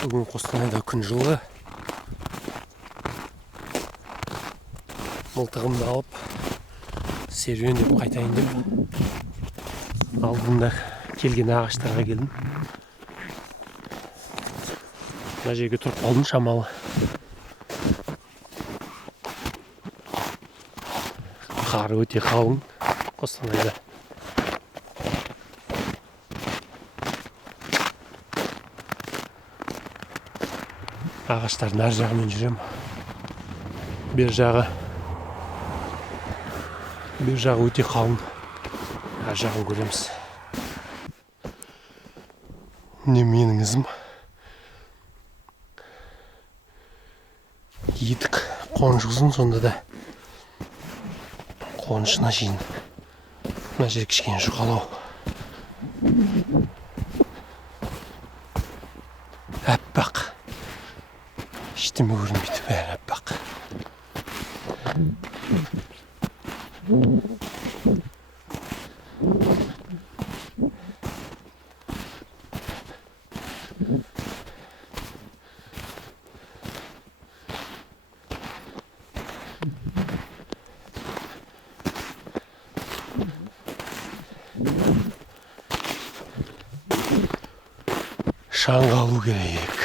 Бүгін Қостанайда күн жылы. Мылтығымды алып серуендеп қайтайын деп алдында келген ағаштарға келдім. Мына жерге тұрып қалдым шамалы. Қар өте қалың Қостанайда. Ағаштардың ар жағымен жүрем. Бер жағы өте қалың. Ар жағын көреміз. Міне менің ізім. Етік қоныш ұзын, сонда да қонышына шейін. Мына жер кішкене жұқалау. Әппақ. Ештеме көрінбейді, бәрі әппақ. Шаңғы алу керек.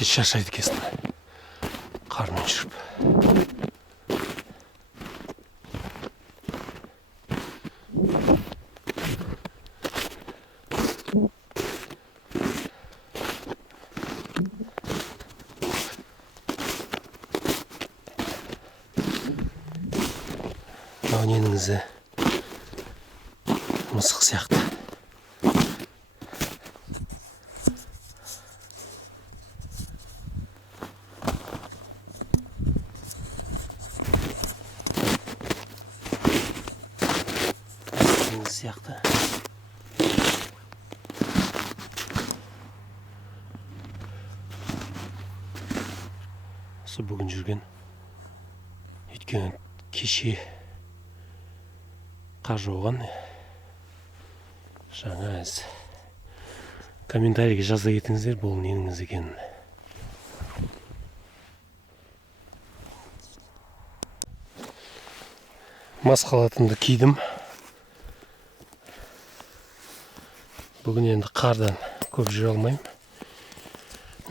Тез шаршайды екенсің, қармен жүріп. Мынау ненің ізі? Мысық сияқты. Сияқты. Осы бүгін жүрген. Өйткені кеше қар жауған. Жаңа із. Комментарийге жаза кетіңіздер, бұл ненің ізі екенін. Мас халатымды кидім. Бүгін енді қардан көп жүре алмайым.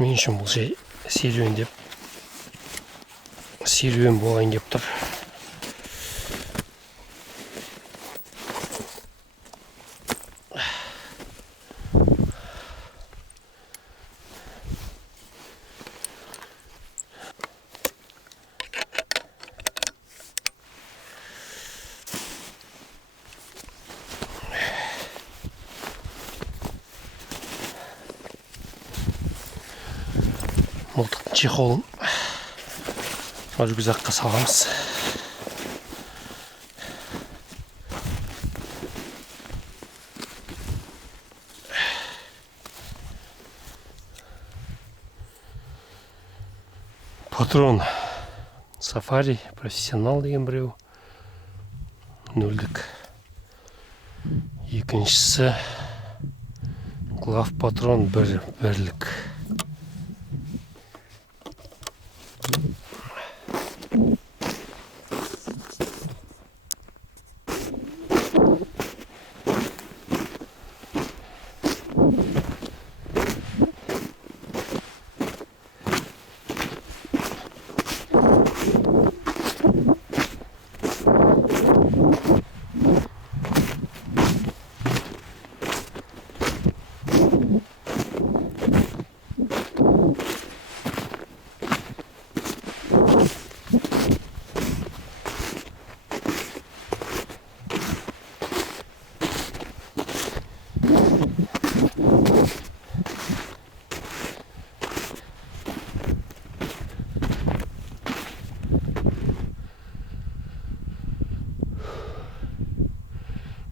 Мен үшін бұл жай серуен болайын деп тұр. Мылтықтың чехолын рюкзакқа саламыз. Патрон Safari профессионал деген біреу. Нөлдік. Екіншісі глав патрон бірлік.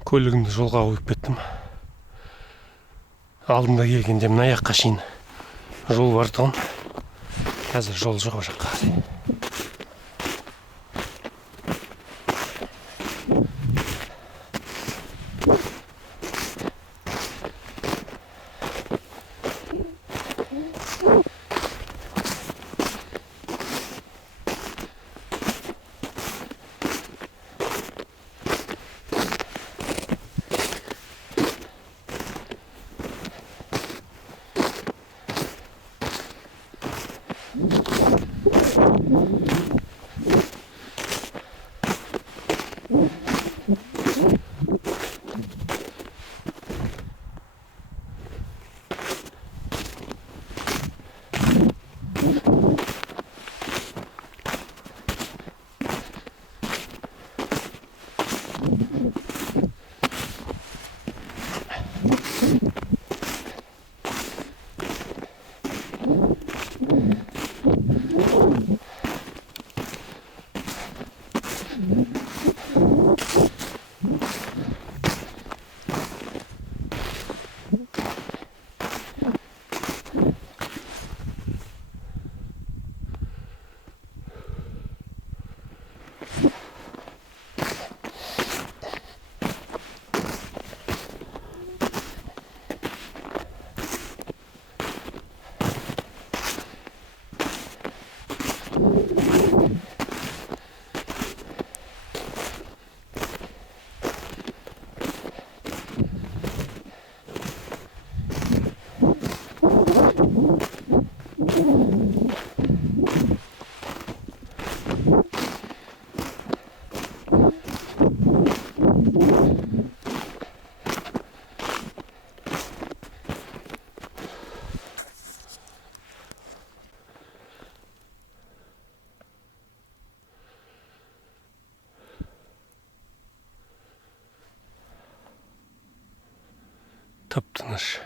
Көлігімді жолға қойып кеттім. Алдында келгенде мына жаққа шейін жол бар тұғын. Қазір жол жоқ о жаққа. Таптыныш.